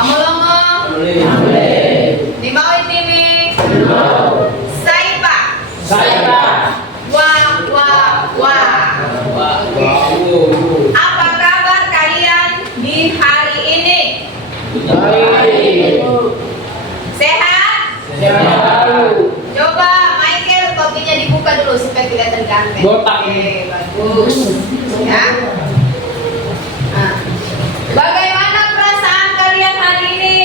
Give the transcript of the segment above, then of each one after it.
Omong-omong, di mau ini Saipa. Wah. Apa kabar kalian di hari ini? Sehat? Coba Michael kopinya dibuka dulu supaya kelihatan ganteng. Oke, bagus. Ya. Nah, bagaimana perasaan kalian hari ini?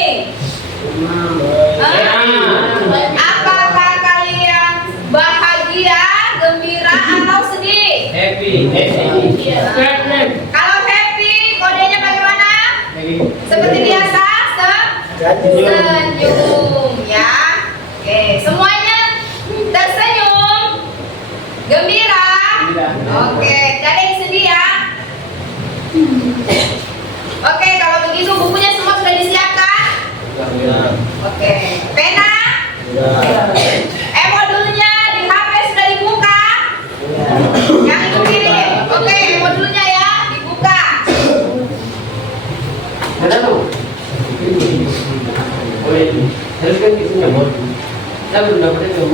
Apakah kalian bahagia, gembira, atau sedih? Happy. Kalau happy, kodenya bagaimana? Seperti biasa, senyum ya. Oke, semuanya tersenyum, gembira. Oke, tidak ada yang sedih ya. Oke, kalau begitu bukunya semua sudah disiapkan? Oke, pena? Modulnya di HP sudah dibuka? Yang itu kiri. Oke, modulnya ya dibuka.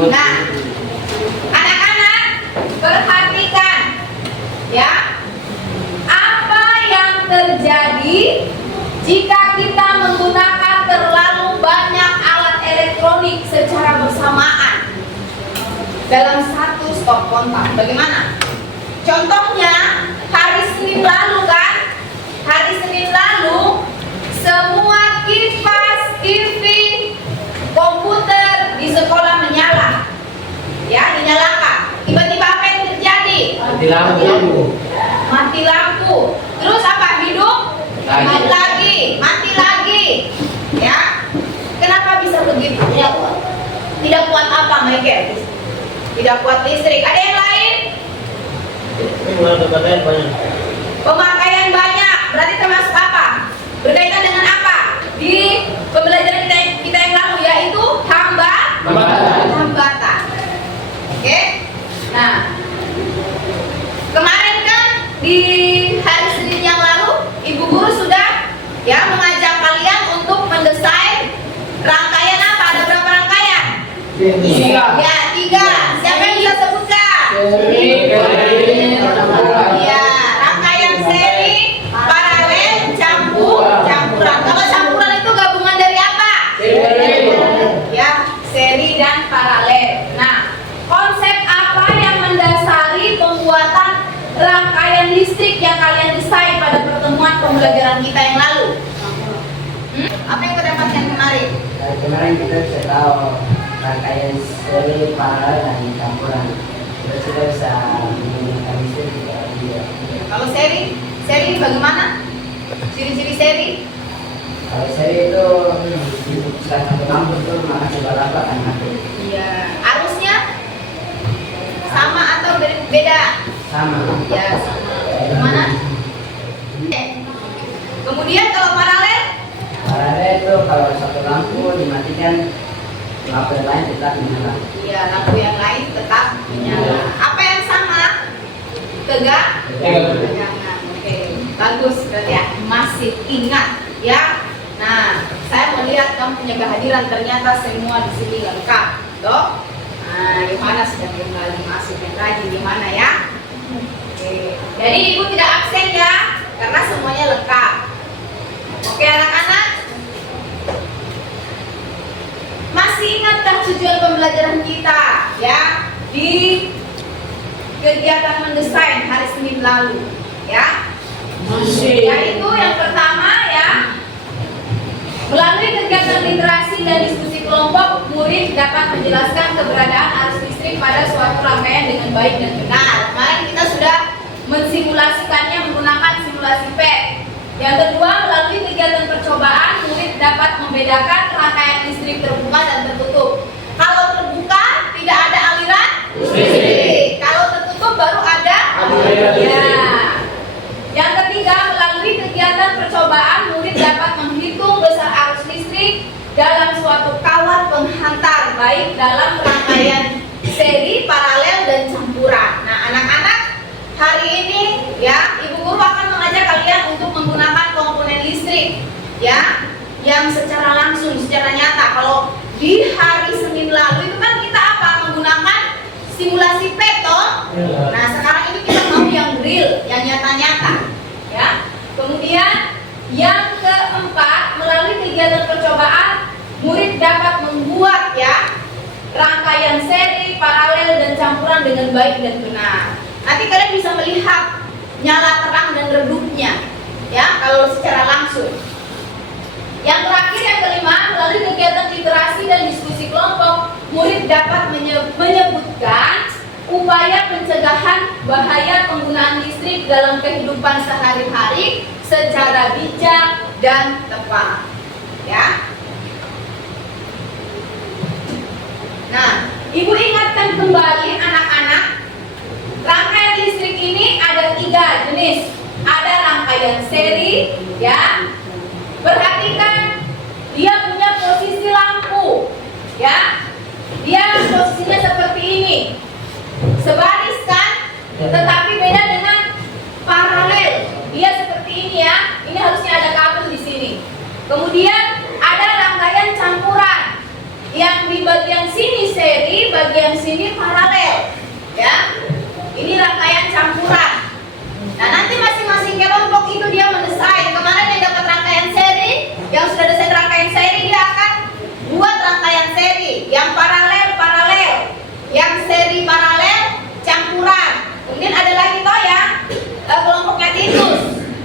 Nah, anak-anak perhatikan ya, apa yang terjadi jika kita menggunakan terlalu banyak alat elektronik secara bersamaan dalam satu stop kontak? Bagaimana? Contohnya hari Senin lalu kan? Hari Senin lalu semua kipas, TV, komputer di sekolah menyala, ya, dinyalakan. Tiba-tiba apa yang terjadi? Mati lampu. Terus apa? Hidup? Mati lagi, ya. Kenapa bisa begitu? Tidak kuat apa, Michael? Tidak kuat listrik. Ada yang lain? Pemakaian banyak. Berarti termasuk apa? Berkaitan dengan apa? Di pembelajaran kita yang lalu, yaitu hambatan. Oke? Nah, kemarin kan di hari Senin yang lalu Ibu Guru sudah ya mengajak kalian untuk mendesain rangkaian apa? Ada berapa rangkaian? 3. Ya, 3. Siapa yang bisa sebutkan? Ya, rangkaian seri, paralel, campuran. Kalau campuran itu gabungan dari apa? Ya, seri dan paralel. Nah, konsep apa yang mendasari pembuatan rangkaian listrik yang kalian desain pada pertemuan pembelajaran kita yang lalu? Apa yang kita dapatkan kemarin? Kemarin kita bisa tahu rangkaian seri, paralel, dan campuran. Kita sudah bisa menggunakan listrik juga. Kalau seri bagaimana? Ciri-ciri seri? Kalau seri itu salah satu lampu itu maka sebelah akan mati. Iya. Arusnya sama atau beda? Sama. Ya, sama. Gimana? Kemudian kalau paralel? Paralel itu kalau satu lampu dimatikan, lampu yang lain tetap menyala. Iya, lampu yang lain tetap menyala. Apa yang sama? Tegangan. Oke, bagus. Berarti ya masih ingat ya. Nah, saya melihat kamu punya kehadiran, ternyata semua di sini lengkap, toh. Nah, Yohana sudah kembali masuk, yang rajin Yohana ya. Oke, jadi ibu tidak absen ya, karena semuanya lengkap. Oke anak-anak, masih ingatkah tujuan pembelajaran kita ya di kegiatan mendesain hari Senin lalu ya? Yaitu yang pertama ya, melalui kegiatan literasi dan diskusi kelompok, murid dapat menjelaskan keberadaan arus listrik pada suatu rangkaian dengan baik dan benar. Kemarin kita sudah mensimulasikannya menggunakan simulasi PET. Yang kedua, melalui kegiatan percobaan, murid dapat membedakan rangkaian listrik terbuka dan tertutup. Kalau terbuka tidak ada aliran listrik. Kalau tertutup baru ada aliran. Ya. Yang ketiga, melalui kegiatan percobaan, murid dapat menghitung besar arus listrik dalam suatu kawat penghantar, baik dalam rangkaian seri, paralel, dan campuran. Nah, anak-anak, hari ini ya Ibu Guru akan aja kalian untuk menggunakan komponen listrik, ya, yang secara langsung, secara nyata. Kalau di hari Senin lalu itu kan kita apa? Menggunakan simulasi peto. Nah, sekarang ini kita mau yang real, yang nyata-nyata, ya. Kemudian yang keempat, melalui kegiatan percobaan, murid dapat membuat, ya, rangkaian seri, paralel, dan campuran dengan baik dan benar. Nanti kalian bisa melihat nyala terang dan redupnya, ya, kalau secara langsung. Yang terakhir, yang kelima, melalui kegiatan literasi dan diskusi kelompok, murid dapat menyebutkan upaya pencegahan bahaya penggunaan listrik dalam kehidupan sehari-hari secara bijak dan tepat, ya. Nah, Ibu ingatkan kembali anak-anak, rangkaian listrik ini ada 3 jenis. Ada rangkaian seri, ya. Perhatikan, dia punya posisi lampu, ya. Dia posisinya seperti ini, sebaris kan, tetapi beda dengan paralel. Dia seperti ini, ya. Ini harusnya ada kabel di sini. Kemudian ada rangkaian campuran, yang di bagian sini seri, bagian sini paralel, ya. Ini rangkaian campuran. Nah, nanti masing-masing kelompok itu dia mendesain. Kemarin yang dapat rangkaian seri, yang sudah desain rangkaian seri, dia akan buat rangkaian seri. Yang paralel, yang seri paralel, campuran. Kemudian ada lagi toh ya, kelompoknya Titus.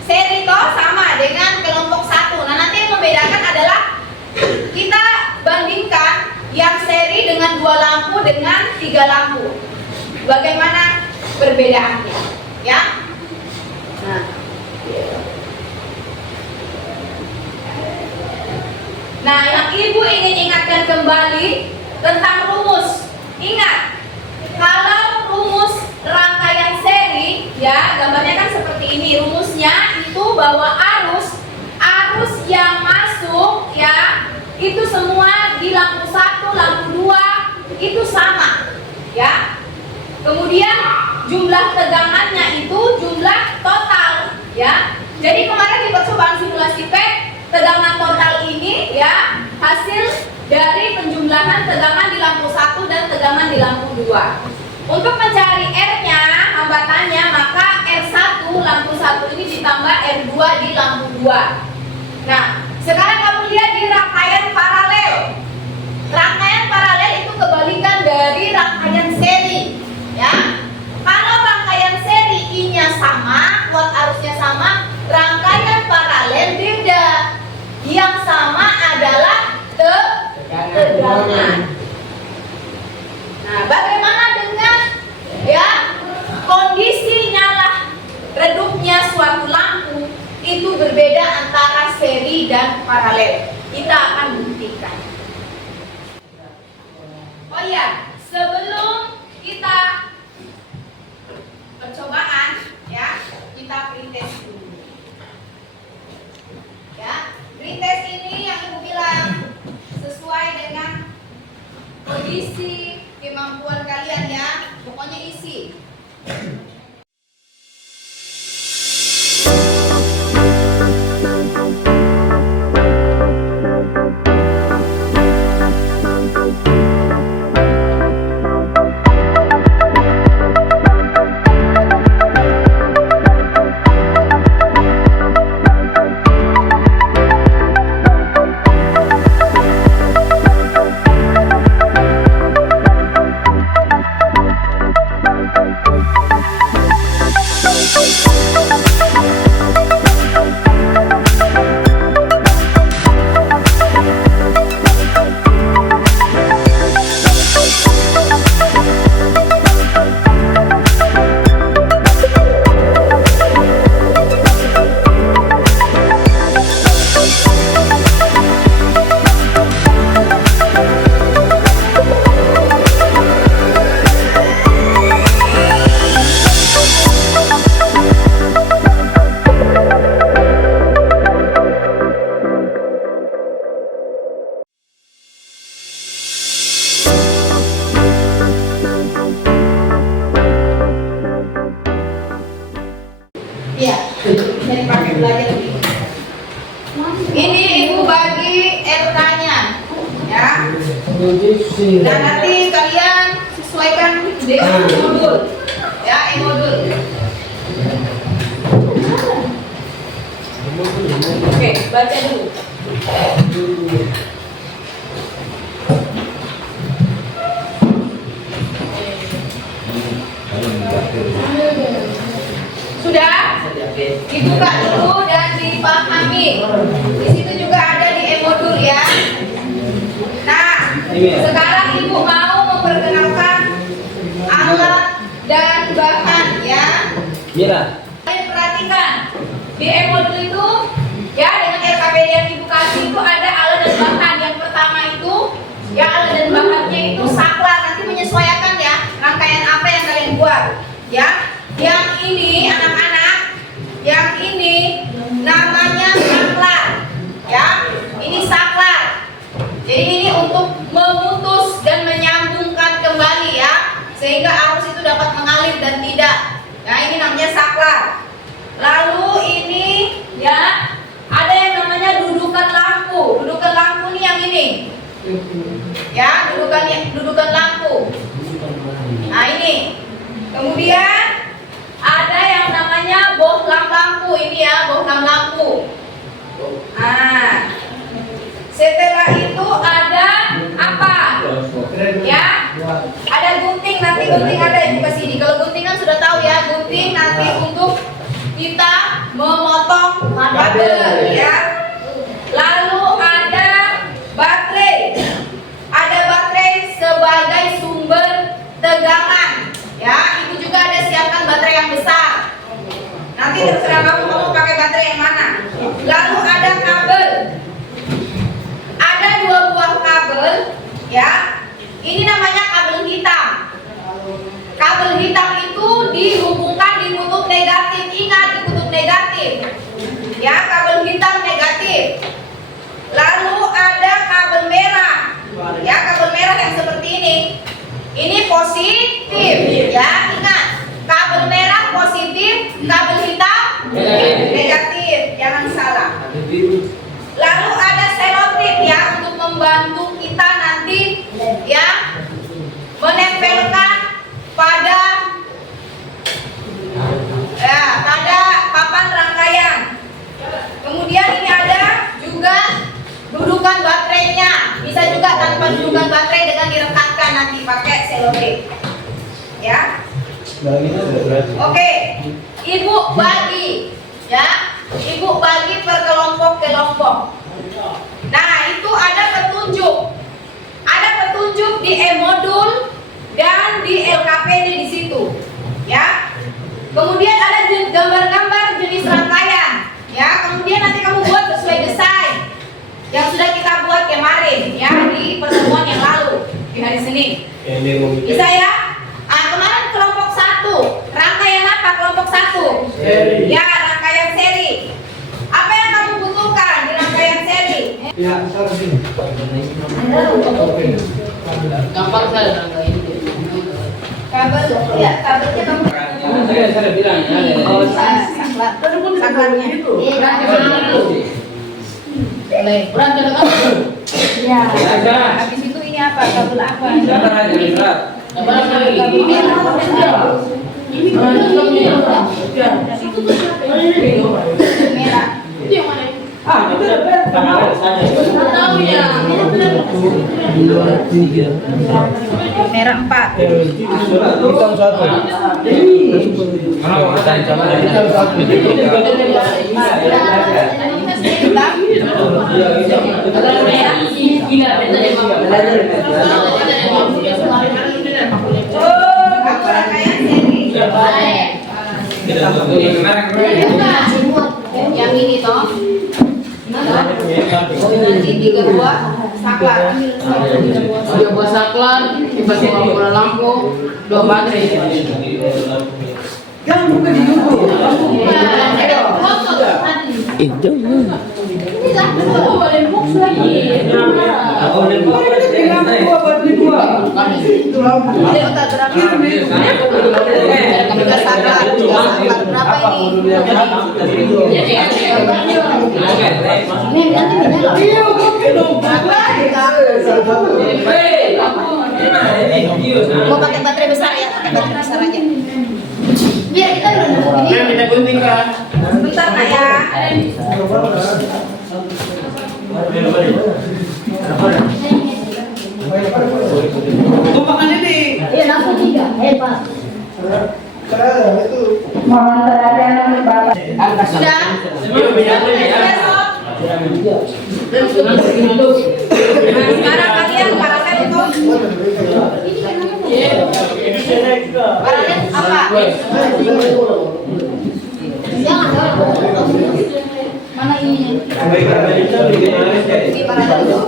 Seri toh sama dengan kelompok 1. Nah, nanti yang membedakan adalah kita bandingkan yang seri dengan 2 lampu dengan 3 lampu. Bagaimana perbedaannya, ya? Nah, yang Ibu ingin ingatkan kembali tentang rumus. Ingat, kalau rumus rangkaian seri, ya, gambarnya kan seperti ini. Rumusnya itu bahwa arus yang masuk, ya, itu semua di lampu 1, lampu 2 itu sama, ya. Kemudian jumlah tegangannya itu jumlah total, ya. Jadi kemarin di percobaan simulasi PET, tegangan total ini, ya, hasil dari penjumlahan tegangan di lampu 1 dan tegangan di lampu 2. Untuk mencari R-nya, hambatannya, maka R1 lampu 1 ini ditambah R2 di lampu 2. Nah, sekarang kamu lihat di rangkaian paralel. Rangkaian paralel itu kebalikan dari rangkaian seri, ya. Kalau rangkaian seri I-nya sama, kuat arusnya sama, rangkaian paralel beda. Yang sama adalah tegangan. Nah, bagaimana dengan, ya, kondisi nyala redupnya suatu lampu itu berbeda antara seri dan paralel. Kita akan buktikan. Oh iya, sebelum kita percobaan, ya, kita pretest dulu. Ya, pretest ini yang Ibu bilang sesuai dengan kondisi kemampuan kalian, ya. Pokoknya isi. Dan nanti kalian sesuaikan di modul, ya, modul. Oke, baca dulu. Sudah? Dibuka dulu dan dipahami. Di situ juga ada di modul ya. Nah, sekarang ibu mau memperkenalkan alat dan bahan ya. Mira. Kalian perhatikan di modul itu ya, dengan RKPD yang ibu kasih itu ada alat dan bahan. Yang pertama itu ya, alat dan bahannya itu saklar. Nanti menyesuaikan ya rangkaian apa yang kalian buat ya. Yang ini anak-anak, yang ini namanya saklar ya. Ini saklar. Jadi ini untuk memutus dan menyambungkan kembali ya, sehingga arus itu dapat mengalir dan tidak. Nah, ini namanya saklar. Lalu ini ya, ada yang namanya dudukan lampu. Dudukan lampu nih yang ini. Ya, dudukan lampu. Nah, ini. Kemudian ada yang namanya bohlam lampu. Ini ya, bohlam lampu. Nah, setelah itu ada apa? Ya, ada gunting. Nanti gunting ada ibu kasih ini. Kalau gunting kan sudah tahu ya, gunting nanti untuk kita memotong kabel ya. Lalu ada baterai. Ada baterai sebagai sumber tegangan. Ya, ibu juga ada siapkan baterai yang besar. Nanti terserah kamu mau pakai baterai yang mana. Lalu ada kabel. Ada 2 buah kabel ya. Ini namanya kabel hitam. Kabel hitam itu dihubungkan di kutub negatif. Ingat, di kutub negatif. Ya, kabel hitam negatif. Lalu ada kabel merah. Ya, kabel merah yang seperti ini. Ini positif. Ya, ingat. Kabel merah positif, kabel hitam negatif. Jangan salah. Lalu ada selotip ya, untuk membantu kita nanti ya menempelkan pada papan rangkaian. Kemudian ini ada juga dudukan baterainya. Bisa juga tanpa dudukan baterai dengan direkatkan nanti pakai selotip. Ya. Oke. Ibu bagi ya. Ibu bagi per kelompok. Nah, itu ada petunjuk. Ada petunjuk di modul dan di LKPD di situ. Ya. Kemudian ada gambar-gambar jenis rangkaian. Ya, kemudian nanti kamu buat sesuai desain yang sudah kita buat kemarin ya, di pertemuan yang lalu di hari Senin. Bisa ya? Kemarin kelompok 1. Rangkaian apa kelompok 1? Ya, rangkaian seri. Apa yang kamu butuhkan di rangkaian seri? Ya, salah sini. Gampang saya rangkaian. Kabel, ya, kabelnya kamu. Saya bilang ya. Saklarnya. Ya. Habis itu ini apa? Kabel apa? Merah. Merah 4. Hitam 1. Yang ini toh. Nanti 3 buah saklar. 3 buah saklar, 3 buah lampu, 2 baterai. Jangan buka di YouTube. Itu. Berapa ini? Iya, oke dong. Mau pakai baterai besar ya, pakai baterai besar aja. Biar kita dulu Yang kita guntingkan. Bentar Kak ya. Tumpangan ini. Iya, langsung 3. Hebat. Mohon perhatian Bapak. Sudah? Nah, sekarang kalian paralel itu paralel apa? Jangan. Mana ininya? Ini paralel itu.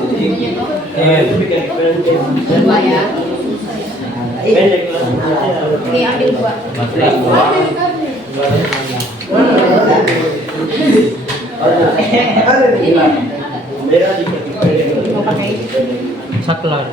Dua ya. Ini ambil 2. Mau pakai ini. Saklar.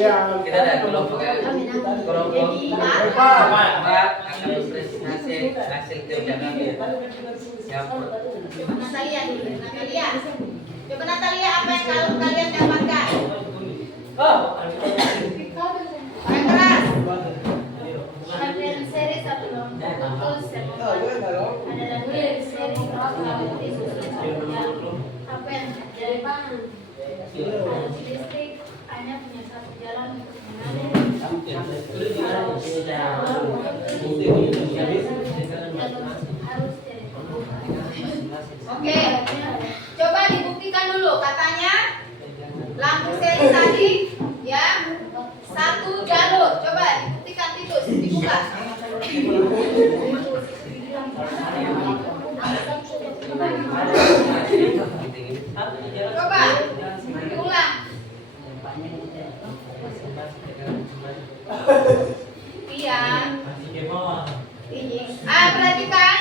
Kita ada kelompok akan presentasi hasil kerja kami. Siapa? Natalia dulu. Natalia. Coba Natalia, apa yang kalian dapatkan? Yang keras. Ada seri satu kelompok putus ada lagi seri kelompok apa yang dari pangan harus listrik hanya punya satu jalan untuk mengalir harus dari Oke. Coba dibuktikan dulu katanya lampu seri tadi ya satu jalur. Coba dibuktikan Titus, dibuka. Coba diulang. Iya. Ini. Perhatikan.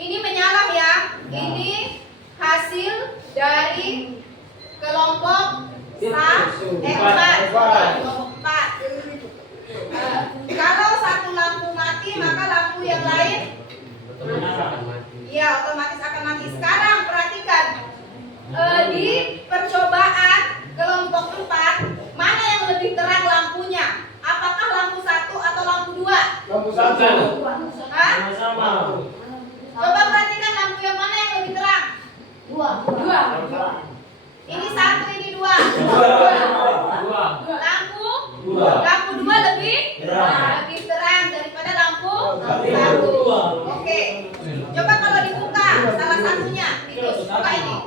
Ini menyala ya. Ini hasil dari kelompok 4. Kelompok 4. Kalau satu lampu mati, maka lampu yang lain ya otomatis akan mati. Sekarang perhatikan di percobaan kelompok 4 mana yang lebih terang lampunya? Apakah lampu 1 atau lampu 2? Lampu satu. Hah? Sama. Coba perhatikan lampu yang mana yang lebih terang? dua Ini 1, ini 2. Lampu 2 lebih terang daripada lampu 1. Oke. Coba kalau dibuka salah satunya, Titus, buka ini.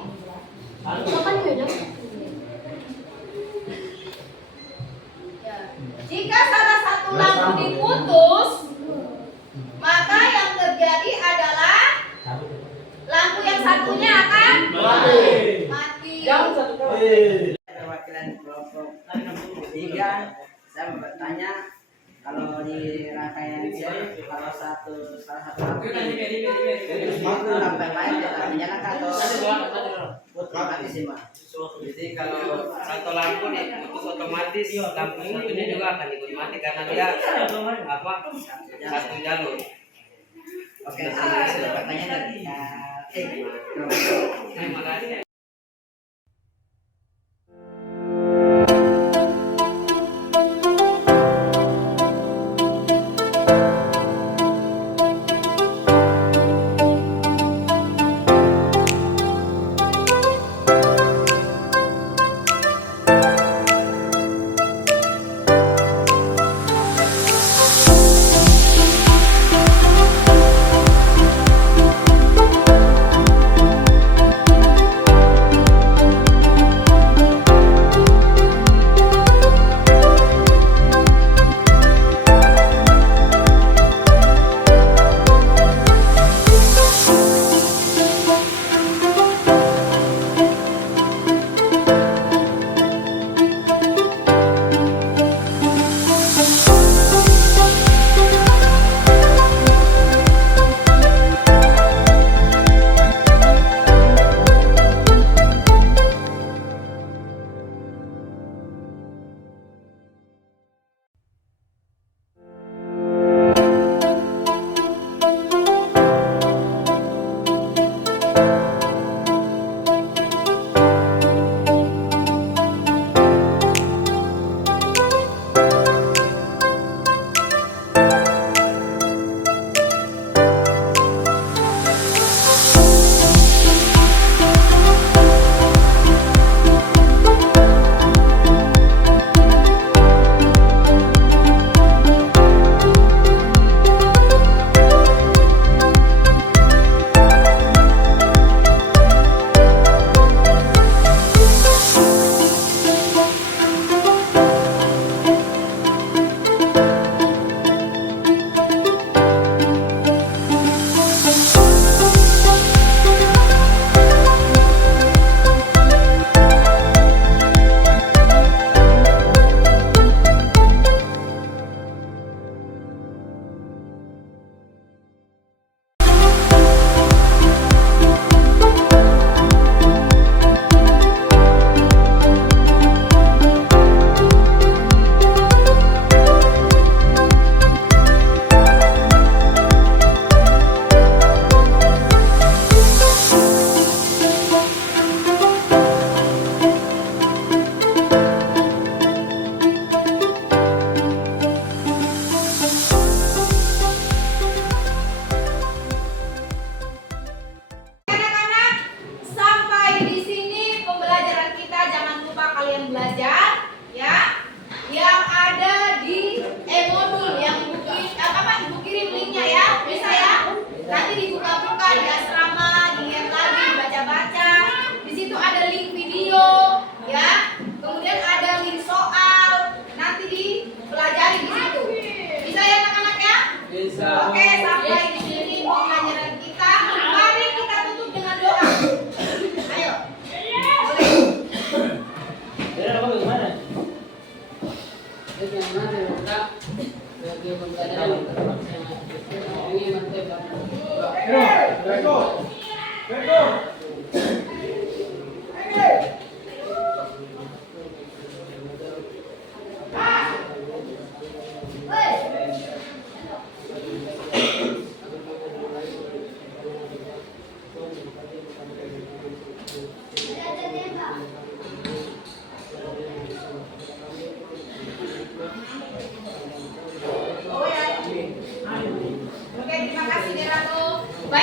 Ya. Jika salah satu lampu diputus, maka yang terjadi adalah lampu yang satunya akan mati. Perwakilan kelompok 3, saya mau bertanya kalau di rangkaian seri kalau salah satu lampu itu lampu yang lain tidak menyalakan atau mati semua. Jadi kalau satu lampu nih putus otomatis lampu satunya juga akan ikut mati karena dia satu jalur. Oke, saya bertanya dari terima kasih.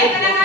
Baik anak-anak.